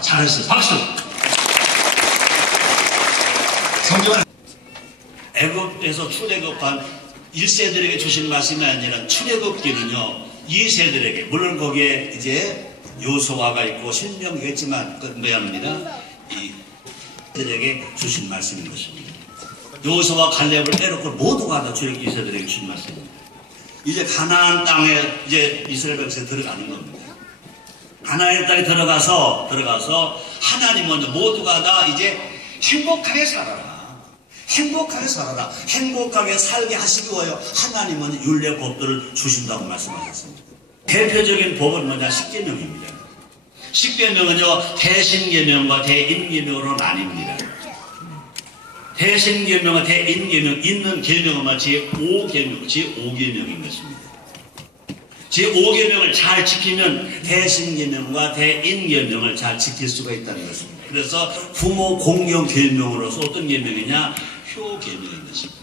잘했어요. 박수. 성경은 애굽에서 출애굽한 1세들에게 주신 말씀이 아니라 출애굽기는요 2세들에게, 물론 거기에 이제 요소화가 있고 신명기가 있지만 미안합니다. 이 세들에게 주신 말씀인 것입니다. 요소와 갈렙을 빼놓고 모두가 다 출애굽 2세들에게 주신 말씀입니다. 이제 가나안 땅에 이제 이스라엘 백성이 들어가는 겁니다. 가나안 땅에 들어가서 하나님은 모두가 다 이제 행복하게 살아라. 행복하게 살아라. 행복하게 살게 하시기 위하여 하나님은 율례 법도를 주신다고 말씀하셨습니다. 대표적인 법은 뭐냐? 십계명입니다. 십계명은요 대신계명과 대인계명으로 나뉩니다. 대신계명과 대인계명, 있는 계명은 제5계명인 것입니다. 제5계명을 잘 지키면 대신계명과 대인계명을 잘 지킬 수가 있다는 것입니다. 그래서 부모 공경 계명으로서 어떤 계명이냐? 효계명인 것입니다.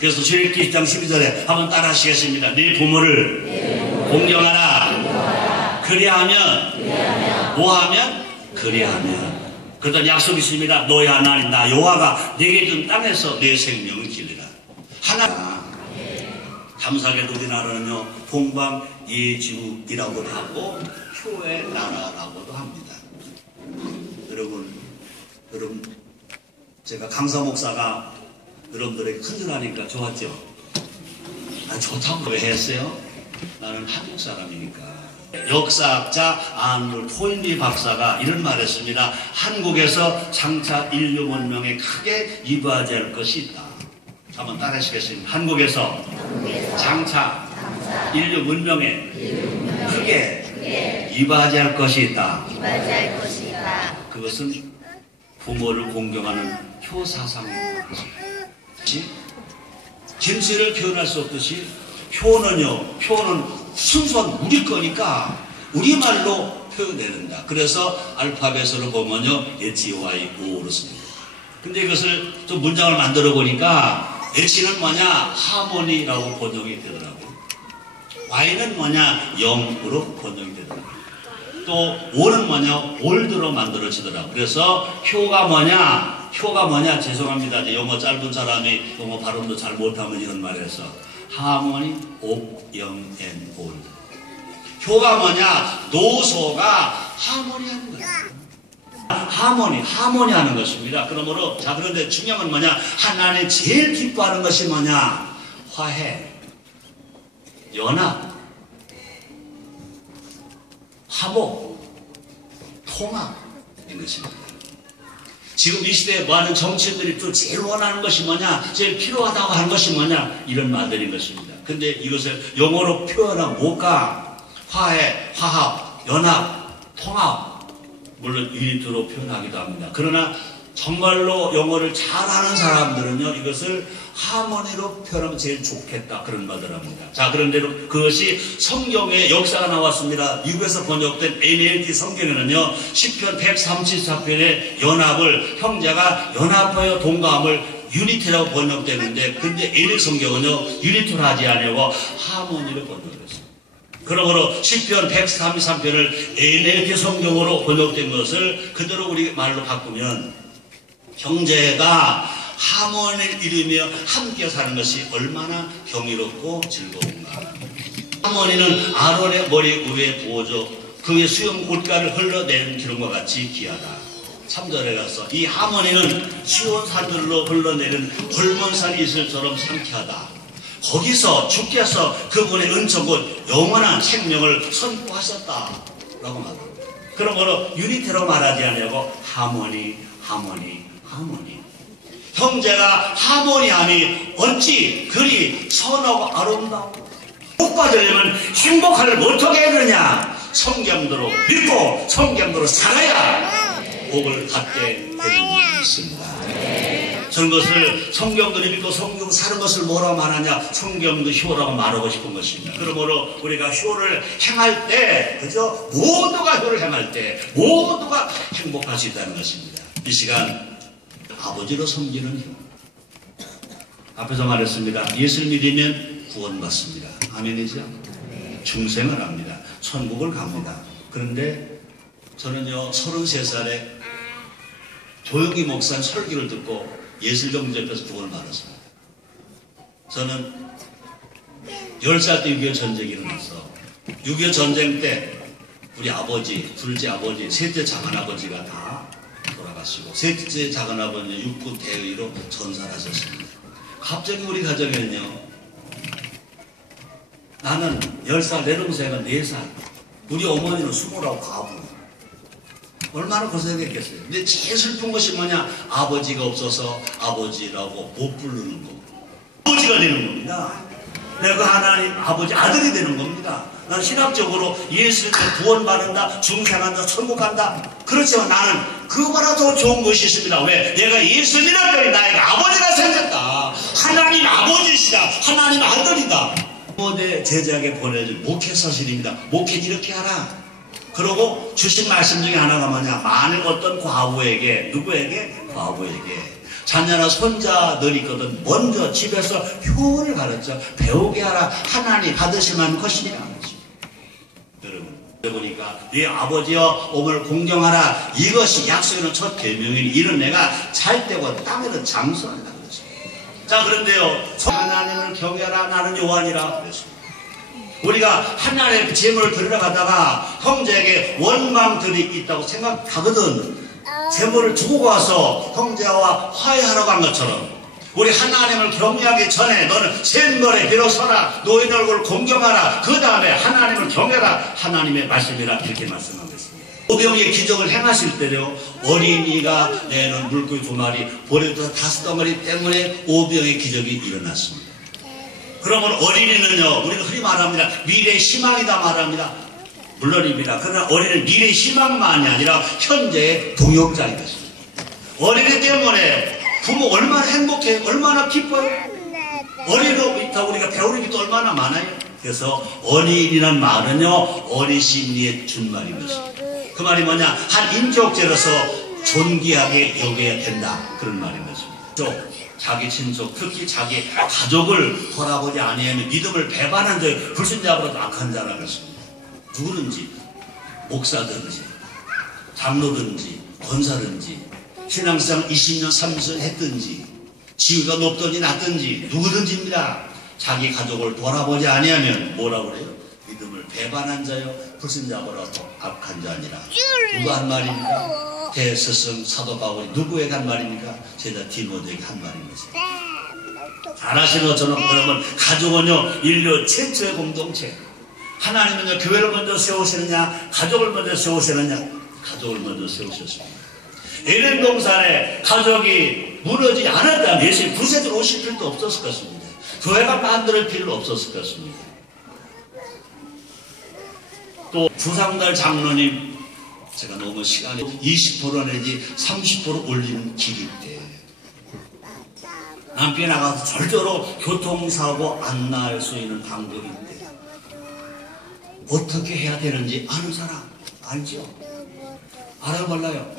그래서 출애굽기 1장 12절에 한번 따라 하시겠습니다. 네 부모를 공경하라. 그리하면 뭐하면? 그리하면. 그러던 약속이 있습니다. 너의 하나님 나 여호와가 네게 준 땅에서 내 생명을 기르라. 하나 감사하게도 우리나라는요 동방예지국이라고도 하고 효의 나라라고도 합니다. 여러분 제가 강사 목사가 여러분들에게 큰절하니까 좋았죠? 좋다고 왜 했어요? 나는 한국 사람이니까. 역사학자 안돌 톨미 박사가 이런 말을 했습니다. 한국에서 장차 인류 문명에 크게 이바지할 것이 있다. 한번 따라하시겠습니다. 한국에서 장차 인류 문명에 크게 이바지할 것이 있다. 그것은 부모를 공경하는 효사상입니다. 김씨를 표현할 수 없듯이 표는 순수한 우리 거니까 우리말로 표현된다. 그래서 알파벳으로 보면요 HYO로 씁니다. 근데 이것을 좀 문장을 만들어 보니까 H는 뭐냐? 하모니라고 번역이 되더라고요. Y는 뭐냐? 영으로 번역이 되더라고요. 또 O는 뭐냐? 올드로 만들어지더라고요. 그래서 효가 뭐냐? 죄송합니다. 영어 짧은 사람이 영어 발음도 잘 못하면 이런 말을 해서 하모니, 옵, 영, 앤, 올드. 효가 뭐냐? 노소가 하모니하는 거예요. 하모니 하는 것입니다. 그러므로 자 그런데 중요한 건 뭐냐? 하나님 제일 기뻐하는 것이 뭐냐? 화해, 연합, 화목, 통합인 것입니다. 지금 이 시대에 많은 정치인들이 또 제일 원하는 것이 뭐냐? 제일 필요하다고 하는 것이 뭐냐? 이런 말들인 것입니다. 근데 이것을 영어로 표현하면 뭘까? 화해, 화합, 연합, 통합. 물론 유니트로 표현하기도 합니다. 그러나 정말로 영어를 잘하는 사람들은요 이것을 하모니로 표현하면 제일 좋겠다 그런 말을 합니다. 자 그런데 그것이 성경에 역사가 나왔습니다. 미국에서 번역된 NLT 성경에는요 시편 134편의 연합을 형제가 연합하여 동감을 유니티라고 번역되는데 근데 NLT 성경은요 유니티로 하지 아니고 하모니로 번역했습니다. 그러므로 시편 133편을 NLT 성경으로 번역된 것을 그대로 우리 말로 바꾸면 형제가 하모니를 이루며 함께 사는 것이 얼마나 경이롭고 즐거운가. 하모니는 아론의 머리 위에 부어져 그의 수염 옷가를 흘러내는 기름과 같이 귀하다. 3절에 가서 이 하모니는 시온산들로 흘러내는 헐몬산 이슬처럼 상쾌하다. 거기서 주께서 그분의 은총 곧 영원한 생명을 선포하셨다 라고 말합니다. 그러므로 유니티로 말하지 않냐고 하모니 형제가 하모니함이 어찌 그리 선하고 아름다워. 복 받으려면 행복을 어떻게 해야 되느냐? 성경대로 믿고 성경대로 살아야 복을 갖게 되는 것입니다. 저는 것을 성경대로 믿고 성경 사는 것을 뭐라고 말하냐? 성경도 효라고 말하고 싶은 것입니다. 그러므로 우리가 효를 행할 때 그죠? 모두가 효를 행할 때 모두가 행복할 수 있다는 것입니다. 이 시간 아버지로 섬기는 효. 앞에서 말했습니다. 예수를 믿으면 구원받습니다. 아멘이죠? 중생을 합니다. 천국을 갑니다. 그런데 저는요 33살에 조용기 목사 설교를 듣고 예술경제협회에서 구원을 받았습니다. 저는 10살 때 6.25 전쟁이 일어났어. 6.25 전쟁 때 우리 아버지, 둘째 아버지, 셋째 작은아버지가 다 돌아가시고 셋째 작은아버지는 육군 대위로 전사하셨습니다. 갑자기 우리 가정에는요 나는 10살, 내 동생은 4살, 우리 어머니는 29 과부. 얼마나 고생했겠어요. 근데 제일 슬픈 것이 뭐냐? 아버지가 없어서 아버지라고 못 부르는 거. 아버지가 되는 겁니다. 내가 하나님 아버지 아들이 되는 겁니다. 나는 신학적으로 예수를 구원받는다, 중생한다, 천국 간다. 그렇지만 나는 그거보다 더 좋은 것이 있습니다. 왜? 내가 예수 믿었더니 나에게 아버지가 생겼다. 하나님 아버지시다. 하나님 아들이다. 모대 제자에게 보내준 목회 서실입니다. 목회 이렇게 하라. 그러고 주신 말씀 중에 하나가 뭐냐? 만일 어떤 과부에게, 누구에게? 과부에게 자녀나 손자들 있거든 먼저 집에서 효를 가르쳐 배우게 하라. 하나님 받으실 만한 것이니라. 여러분 보니까 네 아버지여 어머니를 공경하라. 이것이 약속에는 첫 계명이니 이는 내가 잘 때고 땅에는 장수한다 그랬습니다. 자 그런데요 하나님을 경외하라. 나는 요한이라 그랬습니다. 우리가 하나님의 재물을 들으러 가다가 형제에게 원망들이 있다고 생각하거든. 재물을 두고 가서 형제와 화해하러 간 것처럼 우리 하나님을 경외하기 전에 너는 샘벌에 비로서라. 노인 얼굴을 공경하라. 그 다음에 하나님을 경외하라. 하나님의 말씀이라 이렇게 말씀하고 있습니다. 오병이의 기적을 행하실 때요 어린이가 내는 물고기 2마리 보리도 5덩어리 때문에 오병이의 기적이 일어났습니다. 그러면 어린이는요 우리는 흔히 말합니다. 미래의 희망이다 말합니다. 물론입니다. 그러나 어린이는 미래의 희망만이 아니라 현재의 동역자인 것입니다. 어린이 때문에 부모 얼마나 행복해요? 얼마나 기뻐요? 어린이로부터 우리가 배우는 게 또 얼마나 많아요? 그래서 어린이라는 말은요 어린 심리에 준 말인 것입니다. 그 말이 뭐냐? 한 인격체로서 존귀하게 여겨야 된다. 그런 말인 것입니다. 자기 친속, 특히 자기 가족을 돌아보지 아니하면 믿음을 배반한 자의 불신자보다 악한 자라는 것입니다. 누구든지 목사든지 장로든지 권사든지 신앙생활 20년 30년 했든지 지위가 높든지 낮든지 누구든지입니다. 자기 가족을 돌아보지 아니하면 뭐라고 그래요? 믿음을 배반한 자요 불신자보다 더 악한 자 아니라. 누가 한 말입니까? 대스승 사도 바울이 누구에게 한 말입니까? 제자 디모데에게 한 말입니다. 잘 아시는 것처럼 그러면 가족은요 인류 최초의 공동체. 하나님은요 교회를 먼저 세우시느냐 가족을 먼저 세우시느냐? 가족을 먼저 세우셨습니다. 에덴 동산에 가족이 무너지지 않았다면 예수님 구세주로 오실 필요도 없었을 것입니다. 교회가 만들 필요도 없었을 것입니다. 또 주상달 장로님 제가 너무 시간이 20% 내지 30% 올리는 길인데 남편이 나가서 절대로 교통사고 안 날 수 있는 방법인데 어떻게 해야 되는지 아는 사람 알죠? 알아요 몰라요?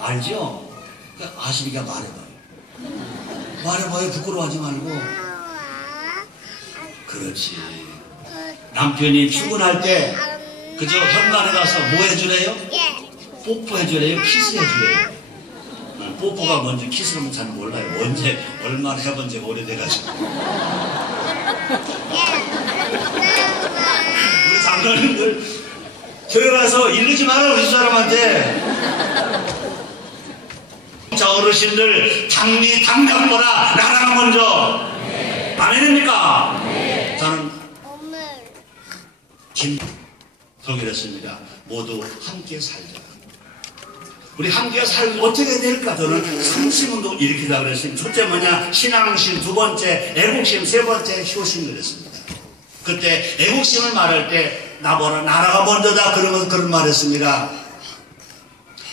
알죠? 그러니까 아시니까 말해봐요. 말해봐요. 부끄러워하지 말고. 그렇지. 남편이 출근할 때 그저 현관에 가서 뭐 해주래요? 뽀뽀해주래요? 키스해주래요? 뽀뽀가 뭔지 키스는 잘 몰라요. 언제 얼마나 해본 지가 오래돼가지고. 우리 장로님들 교회 가서 이러지 마라 우리 사람한테. 자 어르신들 장미 당장보라 나라가 먼저. 아멘입니까? 저는 김성이랬습니다. 모두 함께 살자. 우리 함께 살고 어떻게 될까? 저는 상심운동 일으키자 그랬습니다. 첫째 뭐냐? 신앙심, 두 번째 애국심, 세 번째 효심 그랬습니다. 그때 애국심을 말할 때 나보라 나라가 먼저다 그런 말 했습니다.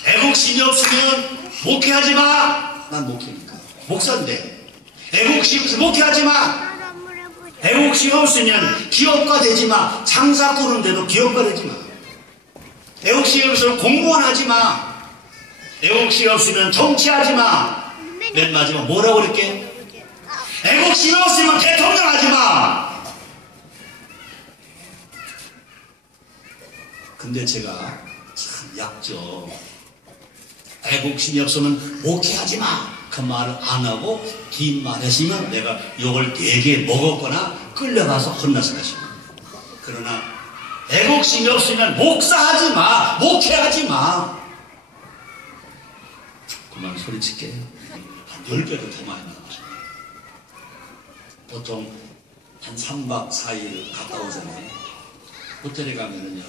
애국심이 없으면 목회하지 마. 난 목회니까 목사인데 애국심이 없으면 목회하지 마. 애국심이 없으면 기업가 되지 마. 장사 꾸는데도 기업가 되지 마. 애국심이 없으면 공무원 하지 마. 애국심이 없으면 정치하지 마. 맨 마지막 뭐라고 그럴게? 애국심이 없으면 대통령 하지 마. 근데 제가 참 약죠. 애국심이 없으면 목회하지 마. 그 말을 안 하고 뒷말 했으면 내가 욕을 되게 먹었거나 끌려가서 혼났을 것입니다. 그러나 애국심이 없으면 목사하지 마. 목회하지 마. 그만 소리칠게요. 한 10배도 더 많이 나가죠. 보통 한 3박 4일 갔다 오잖아요. 호텔에 가면은요,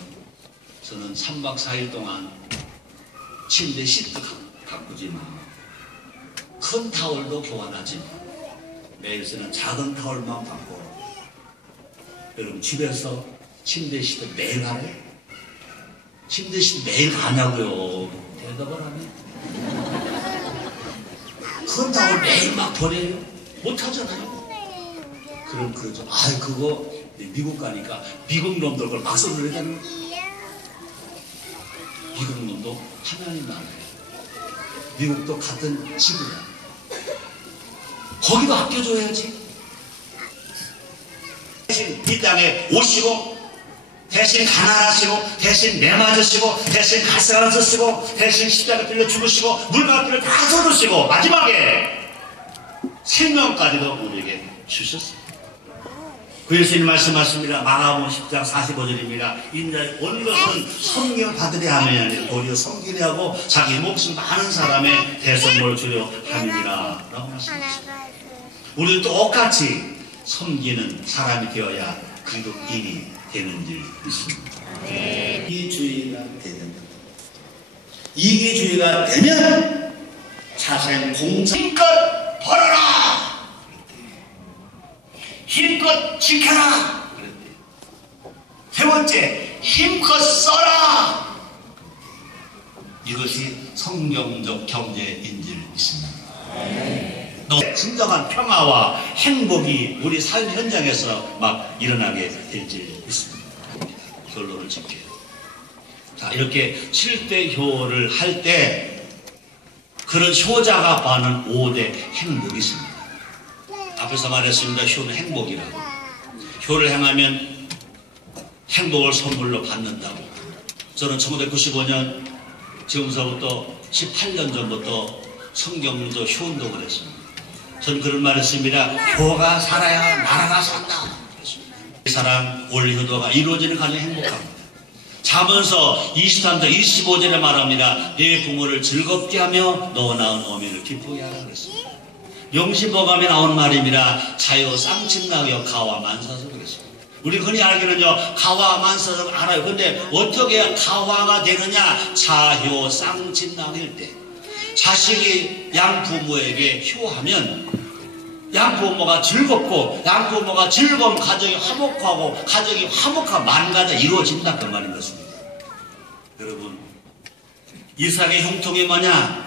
저는 3박 4일 동안 침대 시트 가꾸지만 큰 타월도 교환하지 마. 매일 쓰는 작은 타월만 바꿔. 여러분 집에서 침대 시트 매일 가요? 침대 시트 매일 가냐고요? 대답을 하네. 큰 타월 매일 막 버려요? 못하잖아요. 그럼 그러죠. 아, 그거 미국 가니까 미국 놈들 그걸 막 써버리다니. 미국 놈도 하나님 나라예요. 미국도 같은 지구야. 거기도 아껴줘야지. 대신 이 땅에 오시고, 대신 가난하시고, 대신 매맞으시고, 대신 가스가 쓰시고, 대신 십자가 빌려 죽으시고, 물가를 다 쏟으시고, 마지막에 생명까지도 우리에게 주셨습니다. 그 예수님 말씀하십니다. 마가복음 10장 45절입니다. 인자의 온 것은 섬겨 받으려 하면 도리어 섬기려 하고 자기 목숨 많은 사람의 대선물을 주려 함이니라 라고 말씀하십니다. 우리도 똑같이 섬기는 사람이 되어야 기독인이 되는 줄 믿습니다. 이기주의가 되는 이기주의가 되면 자생 공짜 힘껏 벌어라. 힘껏 지켜라. 세 번째, 힘껏 써라. 이것이 성경적 경제인 줄 믿습니다. 진정한 평화와 행복이 우리 삶 현장에서 막 일어나게 될 줄 믿습니다. 결론을 짓게요. 자, 이렇게 7대 효를 할 때 그런 효자가 받는 5대 행복이 있습니다. 앞에서 말했습니다. 효는 행복이라고. 효를 행하면 행복을 선물로 받는다고. 저는 1995년 지금서부터 18년 전부터 성경도 효운동을 했습니다. 저는 그런 말을 했습니다. 효가 살아야 나라가 산다. 사랑, 원리효도가 이루어지는 가정이 행복합니다. 자문서 23장 25절에 말합니다. 내 부모를 즐겁게 하며 너 낳은 어미를 기쁘게 하라 그랬습니다. 명심보감에 나오는 말입니다. 자유 쌍친나여 가와 만사서 그랬습니다. 우리 흔히 알기는요, 가와 만사서 알아요. 근데 어떻게 가와가 되느냐? 자효 쌍친나일 때. 자식이 양부모에게 효하면 양부모가 즐겁고, 양부모가 즐거운 가정이 화목하고, 가정이 화목한 만가가 이루어진다. 그 말인 것입니다. 여러분, 이삭의 형통이 뭐냐?